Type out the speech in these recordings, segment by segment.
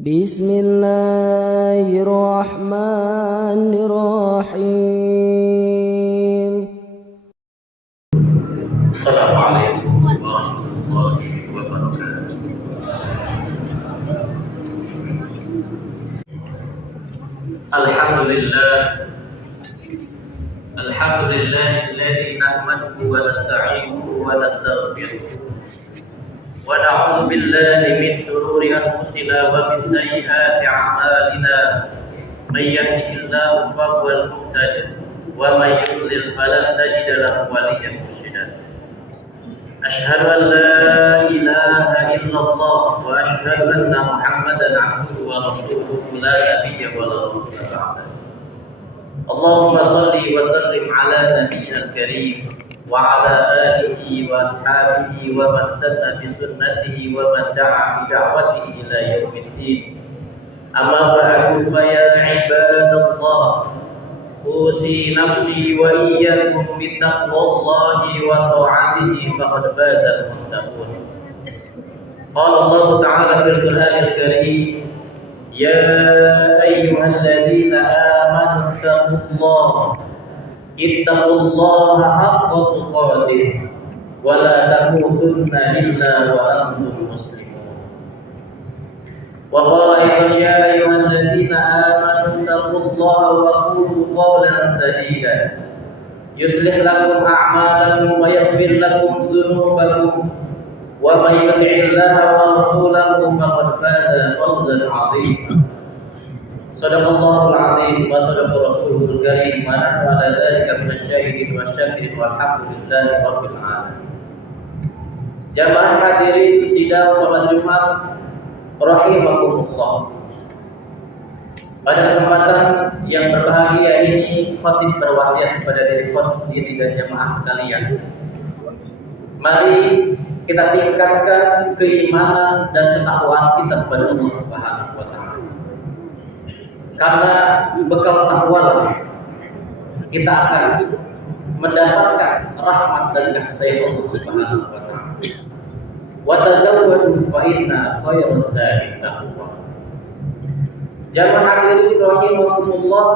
Bismillahirrahmanirrahim. Assalamualaikum warahmatullahi wabarakatuh. Alhamdulillahilladzi nahmaduhu wa nasta'inuhu wa nastaghfiruh wa na'udzu billahi min shururi anfusina wa min sayyiati a'malina. May yahdihillahu fahuwal muhtadi wa may yudlil falan tajida lahu waliyyan mursyida. Asyhadu an la ilaha illallah wa asyhadu anna Muhammadan 'abduhu wa rasuluhu la nabiyya wa la rasula ba'da. Allahumma shalli wa sallim ala nabiyyil karim wa ala alihi wa ashabihi wa man sanna bi sunnatihi wa man da'a bi da'watihi ila yaumiddin. Amma ba'du fa ya ibadallah, usi nafsi wa iyyakum bi taqwallahi wa ta'atihi faqad fazal muttaqun. Qala Allah ta'ala fil Qur'anil Karim, ya ayyuhalladzina amanu ittaqullaha haqqa tuqatih wa la tamutunna illa wa antum muslimun. Wa qala aidan ya ayyuhalladzina amanu ittaqullaha wa qulu qawlan sadida yuslih lakum a'malakum wa yaghfir lakum dhunubakum wa may yuti'illaha wa rasulahu faqad faza fawzan 'azima. Sadaqallahul 'azim wa sadaqa rasuluhul karim wa nahnu 'ala dzalika minasyahidin wasyakirin walhamdulillahi rabbil alamin. Jamaah hadirin sidang salat Jumat rahimakumullah. Pada kesempatan yang berbahagia ini, khatib berwasiat kepada diri khatib sendiri dan jamaah sekalian. Mari kita tingkatkan keimanan dan ketakwaan kita kepada Allah Subhanahu wa taala. Karena bekal takwa kita akan mendapatkan rahmat dan kasih sayang Allah Subhanahu wa taala. Wa tazawwadu fa inna khairaz zadi taqwa. Jamaah hadirin rahimakumullah,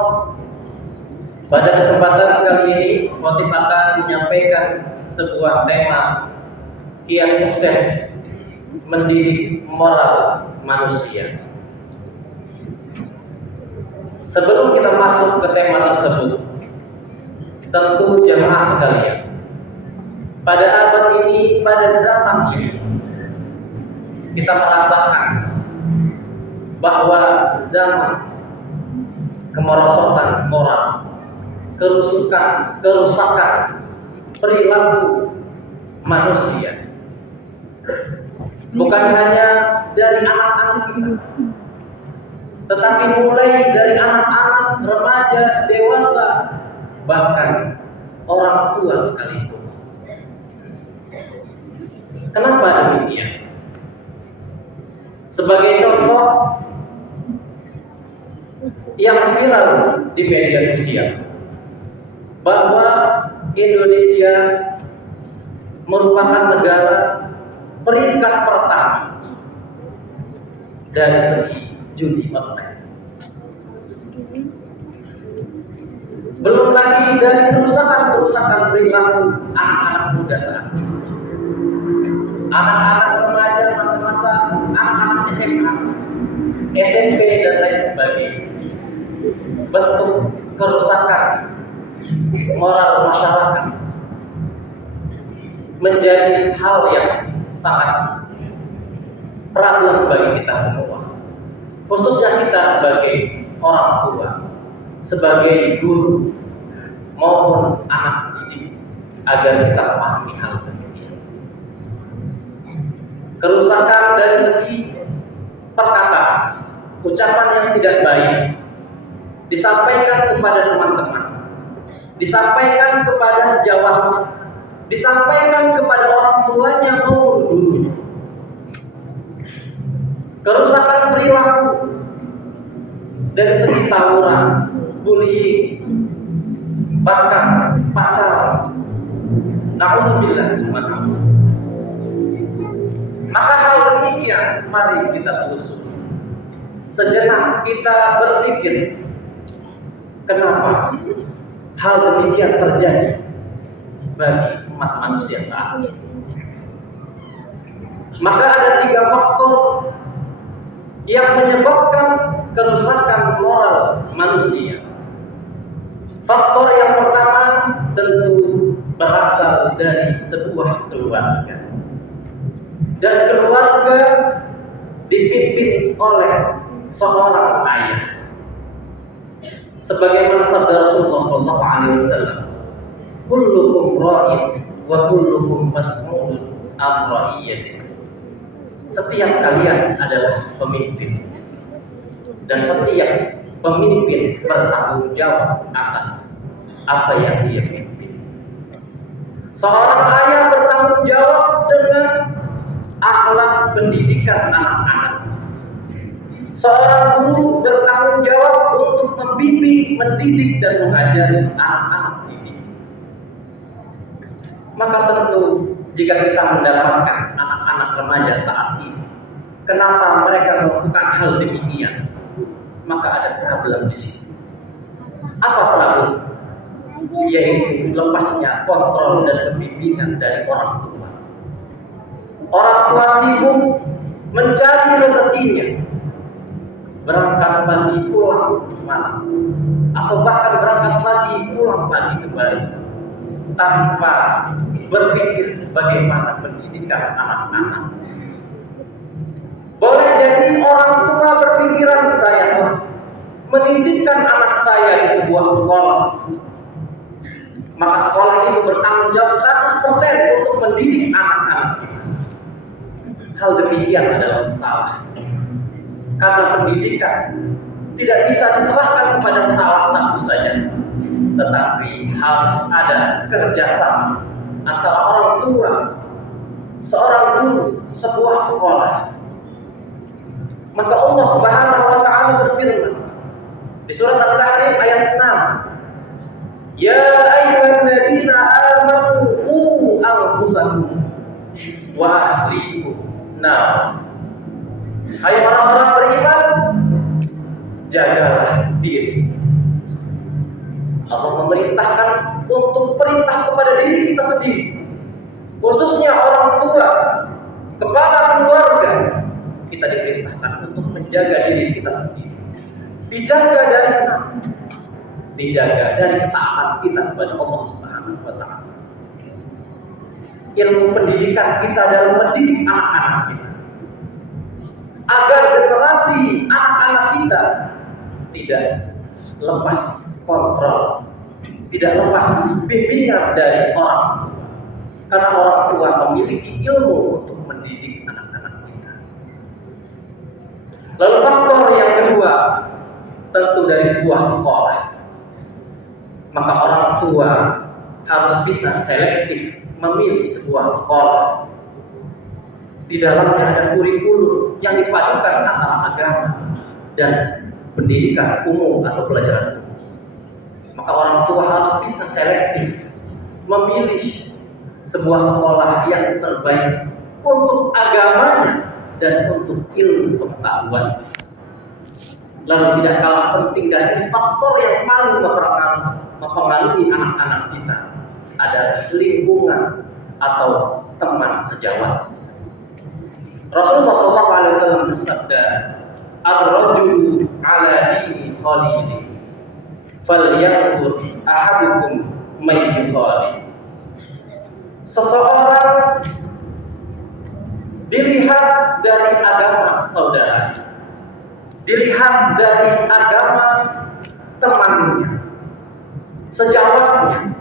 pada kesempatan kali ini khatib akan menyampaikan sebuah tema kiat sukses mendidik moral manusia. Sebelum kita masuk ke tema tersebut, tentu jemaah sekalian, pada abad ini, pada zaman ini, kita merasakan bahwa zaman kemerosotan moral, kerusakan perilaku manusia, bukan hanya dari anak-anak kita, tetapi mulai dari anak-anak, remaja, dewasa, bahkan orang tua sekalipun. Kenapa demikian? Sebagai contoh yang viral di media sosial, bahwa Indonesia merupakan negara peringkat pertama dari segi judi online. Belum lagi dari kerusakan perilaku anak-anak muda saat ini. Anak-anak remaja, masa-masa anak-anak SMA, SMP dan lain sebagainya. Bentuk kerusakan moral masyarakat menjadi hal yang sangat problem bagi kita semua, khususnya kita sebagai orang tua, sebagai guru maupun anak didik, agar kita memahami hal demikian. Kerusakan dari segi perkataan, ucapan yang tidak baik disampaikan kepada teman-teman, disampaikan kepada sejawatnya, disampaikan kepada orang tuanya maupun gurunya. Kerusakan perilaku dari segi tawuran, bullying, bahkan pacaran. Na'udzubillah subhanallah. Maka hal demikian mari kita telusuri. sejenak kita berpikir, kenapa hal demikian terjadi bagi umat manusia saat ini? Maka ada 3 faktor yang menyebabkan kerusakan moral manusia. Faktor yang pertama tentu berasal dari sebuah keluarga. Dan keluarga dipimpin oleh seorang ayah. Sebagaimana sabda Rasulullah SAW, kullukum ra'in wa kullukum mas'ulun an ra'iyatihi. Setiap kalian adalah pemimpin, dan setiap pemimpin bertanggung jawab atas apa yang dia pimpin. Seorang ayah bertanggung jawab dengan akhlak pendidikan anak-anak. Seorang guru bertanggung jawab untuk membimbing, mendidik, dan mengajari anak-anak didik. Maka tentu jika kita mendapatkan anak-anak remaja saat ini, kenapa mereka melakukan hal demikian, maka ada problem di situ. Apa problem? Yaitu lepasnya kontrol dan pembimbingan dari orang tua. Orang tua sibuk mencari rezekinya, berangkat pagi pulang malam, atau bahkan berangkat pagi pulang pagi kembali, tanpa berpikir bagaimana pendidikan anak-anak. Boleh jadi orang tua berpikiran, saya menitipkan anak saya di sebuah sekolah, maka sekolah itu bertanggung jawab 100% untuk mendidik anak-anak kita. Hal demikian adalah salah, karena pendidikan tidak bisa diserahkan kepada salah satu saja, tetapi harus ada kerjasama antara orang tua, seorang guru, sebuah sekolah. Maka Allah Subhanahu wa taala berfirman di surat At-Tahrim ayat 6, ya ayyuhalladzina amanu qu anfusakum wa ahlikum nar. Hai orang-orang beriman, jagalah diri. Allah memerintahkan untuk perintah kepada diri kita sendiri, khususnya orang tua, kepala keluarga. Kita diperintahkan untuk menjaga diri kita sendiri, dijaga dari apa? Dijaga dari ketaatan kita kepada Allah Subhanahu wa taala. Ilmu pendidikan kita dalam mendidik anak-anak kita, agar generasi anak-anak kita tidak lepas kontrol, tidak lepas bimbingan dari orang tua, karena orang tua memiliki ilmu untuk mendidik anak-anak kita. Lalu faktor yang kedua, tentu dari sebuah sekolah. Maka orang tua harus bisa selektif memilih sebuah sekolah. Di dalamnya ada kurikulum yang dipadukan antara agama dan pendidikan umum atau pelajaran umum. Maka orang tua harus bisa selektif memilih sebuah sekolah yang terbaik untuk agamanya dan untuk ilmu pengetahuan. Lalu tidak kalah penting dari faktor yang paling mempengaruhi anak-anak kita adalah lingkungan atau teman sejawat. Rasulullah SAW bersabda, ar-rajulu ala dini khalili falyanzur ahadukum man yukhalil. Seseorang dilihat dari agama saudara, dilihat dari agama temannya, sejawatnya.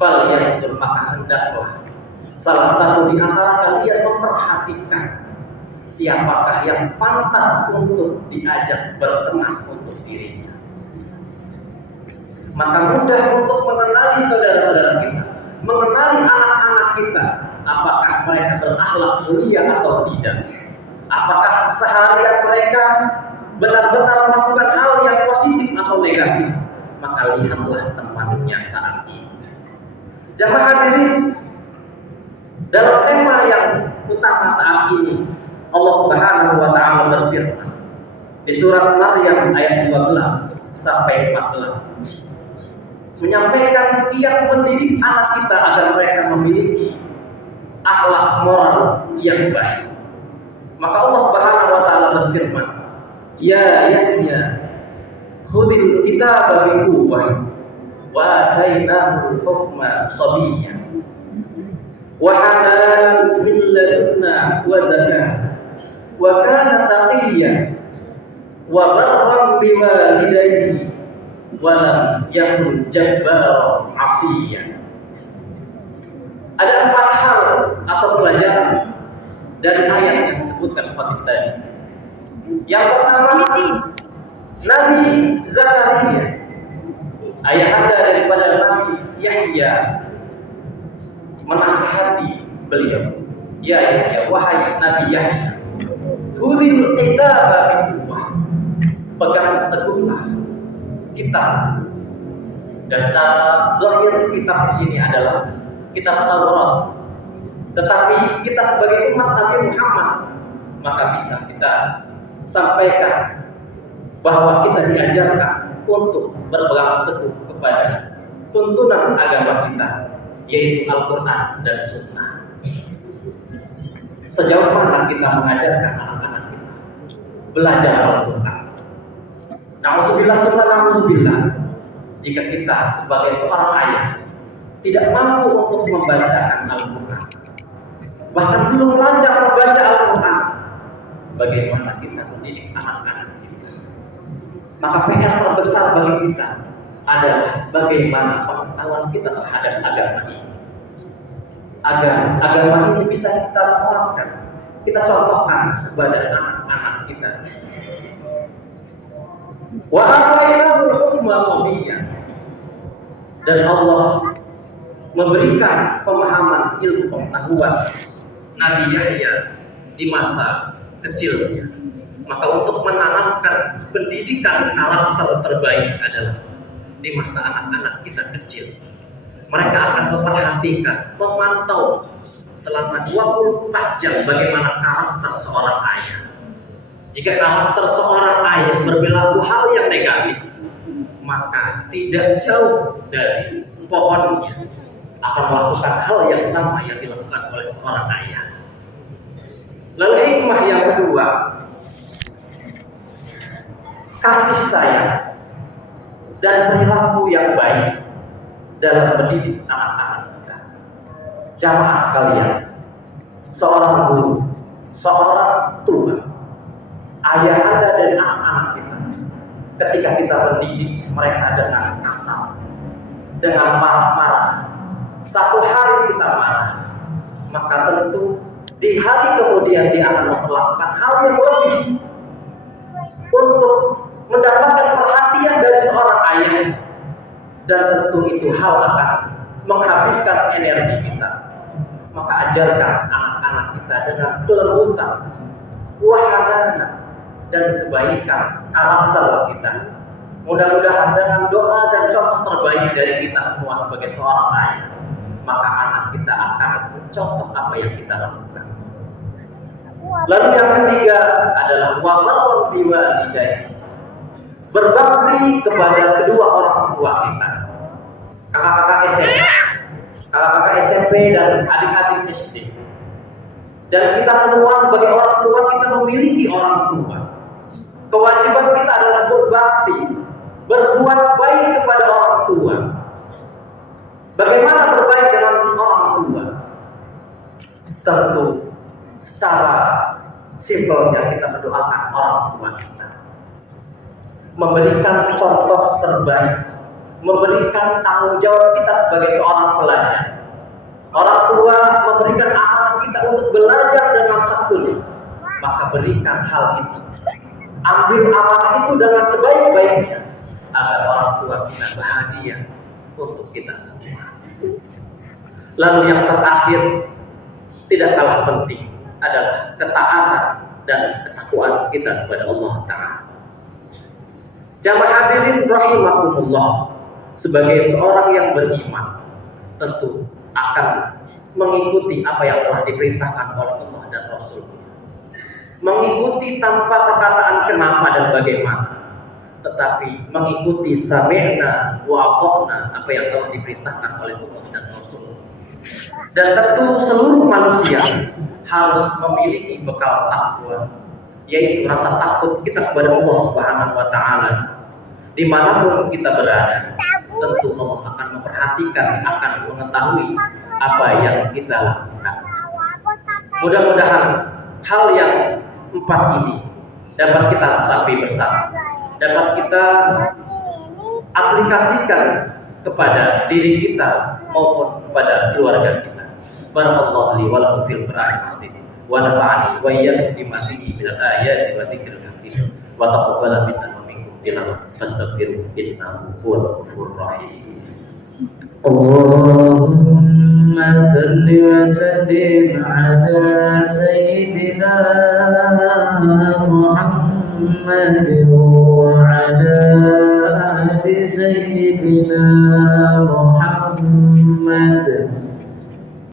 Falyanzur, maka hendaklah salah satu di antara kalian memperhatikan siapakah yang pantas untuk diajak berteman untuk dirinya. Maka mudah untuk mengenali saudara-saudara kita, mengenali anak-anak kita, apakah mereka berakhlak mulia atau tidak, apakah keseharian mereka benar-benar melakukan hal yang positif atau negatif. Maka lihatlah temannya saat ini. Jamaah hadirin, dalam tema yang utama saat ini, Allah Subhanahu wa taala berfirman, di surat Maryam ayat 12 sampai 14 menyampaikan kiat mendidik anak kita agar mereka memiliki akhlak moral yang baik. Maka Allah Subhanahu wa taala berfirman, "Ya Yahya, khudil kitaba bi quwwah wa atainahu hukma sabiyya wa hananan min ladunna wa zakah wa kana taqiyya wa barran biwalidayhi wa lam yakun jabbaran 'asiyya." Ada 4 hal atau pelajaran dari ayat yang disebutkan tadi. Yang pertama, Nabi Zakaria, ayahanda daripada Nabi Yahya, menasihati beliau, "Ya Yahya, wahai Nabi Yahya, khudhil kitaba biquwwah." Pegang teguhlah kitab. Dan secara zahir kitab di sini adalah kitab Taurat. Tetapi kita sebagai umat Nabi Muhammad, maka bisa kita sampaikan bahwa kita diajarkan untuk berpegang teguh kepada tuntunan agama kita, yaitu Al-Quran dan Sunnah. Sejauh mana kita mengajarkan anak-anak kita belajar Al-Quran? Na'udzubillah, jika kita sebagai seorang ayah tidak mampu untuk membacakan Al-Quran, bahkan belum lancar membaca Al-Quran, bagaimana kita mendidik anak-anak kita? Maka PR terbesar bagi kita adalah bagaimana pengetahuan kita terhadap agama ini, agar agama ini bisa kita terapkan, kita contohkan kepada anak-anak kita. Wa atainahu hukma sabiyya, dan Allah memberikan pemahaman ilmu pengetahuan Nabi Yahya di masa kecilnya. Maka untuk menanamkan pendidikan karakter terbaik adalah di masa anak-anak kita kecil. Mereka akan memperhatikan, memantau selama 24 jam bagaimana karakter seorang ayah. Jika karakter seorang ayah berperilaku hal yang negatif, maka tidak jauh dari pohonnya akan melakukan hal yang sama yang dilakukan oleh seorang ayah. Lalu hikmah yang kedua, kasih sayang dan perilaku yang baik dalam mendidik anak-anak kita. Jamaah sekalian, seorang guru, seorang tua, ayah anda dan anak-anak kita, ketika kita mendidik mereka dengan kasar, dengan marah-marah, satu hari kita marah, maka tentu di hari kemudian dia akan memperlakukan hal yang lebih untuk mendapatkan perhatian dari seorang ayah, dan tentu itu hal akan menghabiskan energi kita. Maka ajarkan anak-anak kita dengan kelembutan, wahana, dan kebaikan karakter kita. Mudah-mudahan dengan doa dan contoh terbaik dari kita semua sebagai seorang ayah, maka anak kita akan mencontoh apa yang kita lakukan. Lalu yang ketiga adalah wabarrun biwalidayhi, berbakti kepada kedua orang tua kita, kakak-kakak SMP dan adik-adik SD. Dan kita semua sebagai orang tua, kita memiliki orang tua. Kewajiban kita adalah berbakti, berbuat baik kepada orang tua. Bagaimana berbaik dengan orang tua? Tentu secara simpelnya kita mendoakan orang tua kita, memberikan contoh terbaik, memberikan tanggung jawab kita sebagai seorang pelajar. Orang tua memberikan amanah kita untuk belajar dengan tekun, maka berikan hal itu, ambil amanah itu dengan sebaik-baiknya, agar orang tua kita bahagia untuk kita semua. Lalu yang terakhir, tidak kalah penting, adalah ketaatan dan ketakwaan kita kepada Allah Ta'ala. Jamaah hadirin rahimakumullah, sebagai seorang yang beriman, tentu akan mengikuti apa yang telah diperintahkan oleh Allah dan Rasul. Mengikuti tanpa perkataan kenapa dan bagaimana, tetapi mengikuti sami'na wa ata'na, apa yang telah diperintahkan oleh Allah dan Rasul. Dan tentu seluruh manusia harus memiliki bekal takwa, yaitu rasa takut kita kepada Allah Subhanahu wa taala. Dimanapun kita berada, tentu Allah akan memperhatikan, akan mengetahui apa yang kita lakukan. Mudah-mudahan hal yang 4 ini dapat kita resapi bersama, dapat kita aplikasikan kepada diri kita maupun kepada keluarga kita. Barakallahu li wa lakum fil Qur'anil azim wa nafa'ani wa iyyakum bima fihi minal ayati wa dzikril hakim wa taqabbala minna wa minkum tilawah fastaghfiruhu innahu huwal ghafurur rahim. Allahumma salli wa sallim ala sayyidina Muhammad wa ala ali sayyidina Muhammad